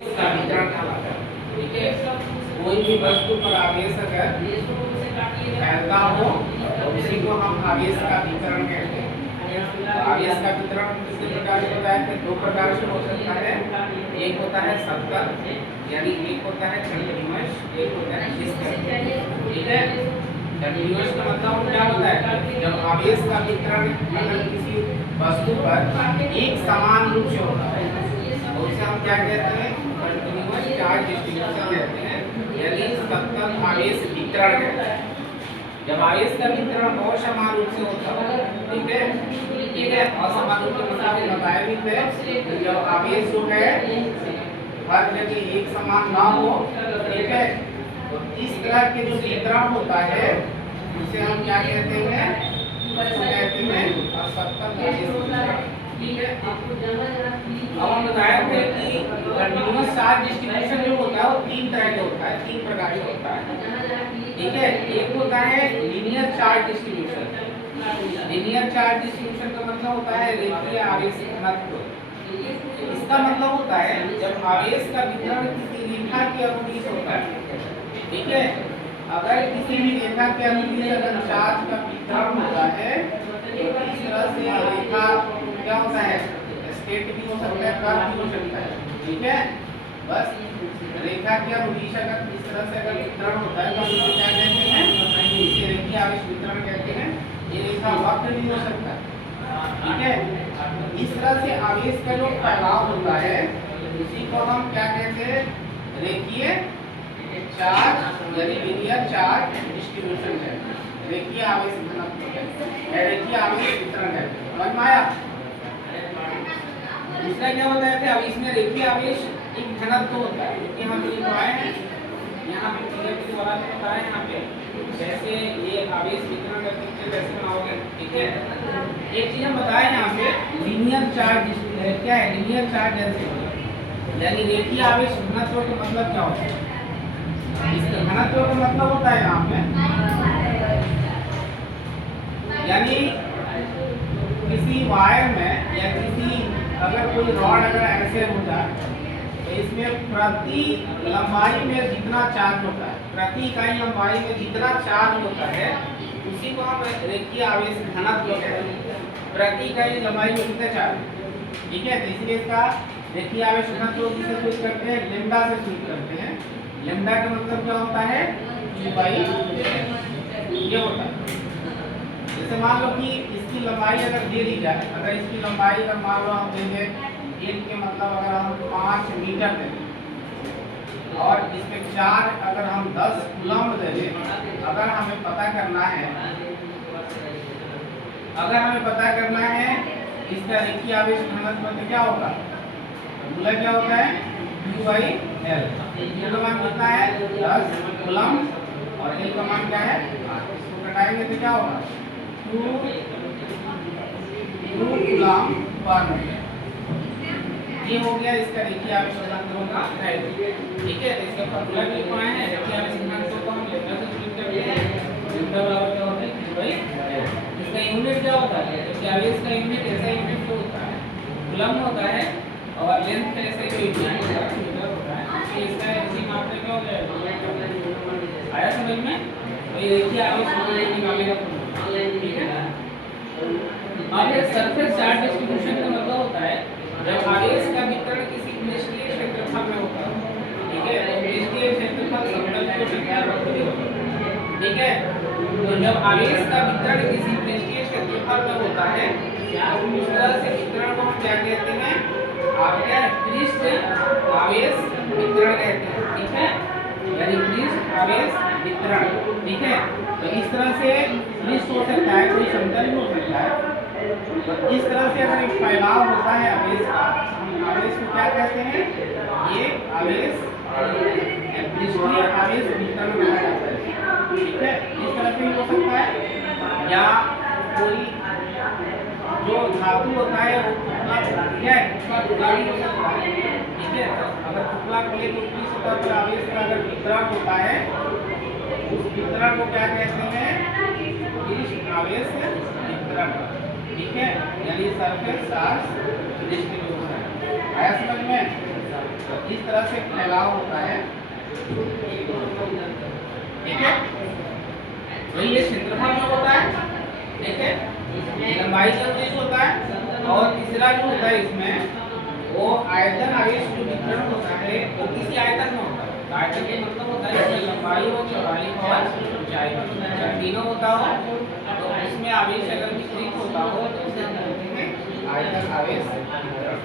इसका वितरण कहलाता है। ठीक है, कोई भी वस्तु पर आवेश अगर फैलता हो तो उसी को हम आवेश का वितरण कहते हैं। तो आवेश का वितरण किस प्रकार से होता है? दो प्रकार से हो सकता है। एक होता है सत्तर, यानी एक होता है कंटीन्यूअस, एक होता है डिस्कंटीन्यूअस। ठीक है, कंटीन्यूअस का मतलब क्या होता है? जब आवेश का वितरण अगर किसी वस्तु पर एक समान रूप से होता है तो उसे हम क्या कहते हैं? कंटीन्यूअस चार्ज डिस्ट्रीब्यूशन कहते हैं, यानी सतत आवेश वितरण कहते हैं। जब आवेश का वितरण असमान रूप से होता है, ठीक है, असमान रूप से मतलब बताया भी थे, जब आवेश जो है हर जगह एक समान ना हो, ठीक है, तो इस तरह के जो वितरण होता है उसे हम क्या कहते हैं? उसको कहते हैं असतत आवेश वितरण। ठीक है, अब हम बताया थे कि कंटीन्यूअस चार्ज डिस्ट्रीब्यूशन जो होता है वो तीन तरह का होता है, तीन प्रकार का होता है। ठीक है, एक होता है linear charge distribution. Linear charge distribution का मतलब होता है रेखीय आवेश घनत्व। इसका मतलब होता है जब आवेश का वितरण किसी रेखा के अनुदिश होता है। ठीक है, अगर किसी भी रेखा के अनुदिश अगर चार्ज का वितरण होता है तो इस तरह से रेखा क्या होता है? स्ट्रेट भी हो सकता है, कर्व भी हो सकता है। ठीक है, बस रेखा के अनुदिश अगर इस तरह से अगर वितरण होता है तो हम इसे क्या कहते हैं? इसे रेखीय आवेश वितरण कहते हैं। ये रेखा वक्र भी हो सकता है। ठीक है, इस तरह से आवेश का जो फैलाव होता है उसी को हम क्या कहते हैं? रेखीय चार्ज यानी लीनियर चार्ज डिस्ट्रीब्यूशन है, रेखीय आवेश घनत्व है, रेखीय आवेश वितरण है। समझ में आया? दूसरा क्या बताया था? अब इसमें रेखीय आवेश एक घनत्व होता है, क्योंकि हम लिखवाए हैं यहाँ पे फिगर के द्वारा बताए यहाँ पे जैसे ये आवेश वितरण का पिक्चर कैसे बनाओगे। ठीक है, एक चीज हम बताए यहाँ पे लीनियर चार्ज क्या है? लीनियर चार्ज डेंसिटी यानी रेखीय आवेश घनत्व का मतलब क्या होता है? इसका घनत्व का मतलब होता है यहाँ पे यानी किसी वायर में या किसी अगर कोई रॉड अगर ऐसे हो जाए तो इसमें प्रति लंबाई में जितना चार्ज होता है, प्रति इकाई लंबाई में जितना चार्ज होता है उसी को हम रेखीय आवेश घनत्व कहते हैं। प्रति इकाई लंबाई में कितना चार्ज। ठीक है, तो इसलिए इसका रेखीय आवेश घनत्व किससे सूचित करते हैं? लैम्डा से सूचित करते हैं। लैम्डा का मतलब क्या होता है? ये होता है। जैसे मान लो कि इसकी लंबाई अगर दे दी जाए, अगर इसकी लंबाई अगर मान लो हम देंगे एक के मतलब अगर हम 5 मीटर दें और इसमें 4 अगर हम 10 कूलम्ब दे दें, अगर हमें पता करना है इसका रेखीय आवेश घनत्व तो क्या होगा? फॉर्मूला क्या होता है? Q/L। Q का मान कितना है? 10 कूलम्ब और L का मान क्या है? इसको घटाएंगे तो क्या होगा? 2 कूलम्ब पर मीटर। ये हो गया इसका रेखीय आवेश घनत्व का वैल्यू। ठीक है, इसका फॉर्मूला भी लिखवाए हैं। रेखीय आवेश घनत्व को हम लैम्डा से सूचित करते हैं। लैम्डा बराबर क्या होता है? Q/L। इसका यूनिट क्या होता है? रेखीय आवेश का यूनिट ऐसा यूनिट जो होता है कूलम्ब होता है और लेंथ का ऐसे जो यूनिट होता है मीटर होता है। तो इसका इसी मात्रा क्या हो जाएगा? आया समझ में? तो ये रेखीय आवेश निकालेगा। ठीक है, अब ये सरफेस चार्ज डिस्ट्रीब्यूशन का मतलब होता है जब आवेश का वितरण किसी पृष्ठीय क्षेत्रफल में होता है। ठीक है, तो पृष्ठीय क्षेत्रफल समतल की संख्या बढ़ती है। ठीक है, तो जब आवेश का वितरण किसी पृष्ठीय क्षेत्रफल में होता है तो उस तरह से वितरण को हम क्या कहते हैं? आपके पृष्ठ आवेश वितरण कहते हैं। ठीक है, यानी पृष्ठ आवेश वितरण। ठीक है, तो इस तरह से पृष्ठ हो सकता है, कोई समतल हो सकता है। तो इस तरह से अगर एक फैलाव होता है आवेश का, हम आवेश को क्या कहते हैं? ये आवेश पृष्ठीय आवेश वितरण कहा जाता है। ठीक है, इस तरह से हो सकता है या कोई जो धातु होता है वो टुकड़ा भी हो सकता है। ठीक है, अगर टुकड़ा खुले तो उसी सतह पर आवेश का अगर वितरण होता है उस वितरण को क्या कहते हैं? पृष्ठ आवेश वितरण। ठीक है, यानी सरफेस चार्ज डिस्ट्रीब्यूशन। आया समझ में? तो इस तरह से फैलाव होता है, ठीक है। तो ये क्षेत्रफल में होता है, ठीक है, लंबाई का चीज होता है। और तीसरा जो होता है इसमें वो आयतन आवेश जो वितरण होता है वो किसी आयतन में होता है। आयतन का मतलब होता है कि लंबाई और चौड़ाई और ऊंचाई अगर तीनों होता हो तो उसमें आवेश अगर वितरित होता हो तो उसे हम बोलते हैं आयतन आवेश वितरण।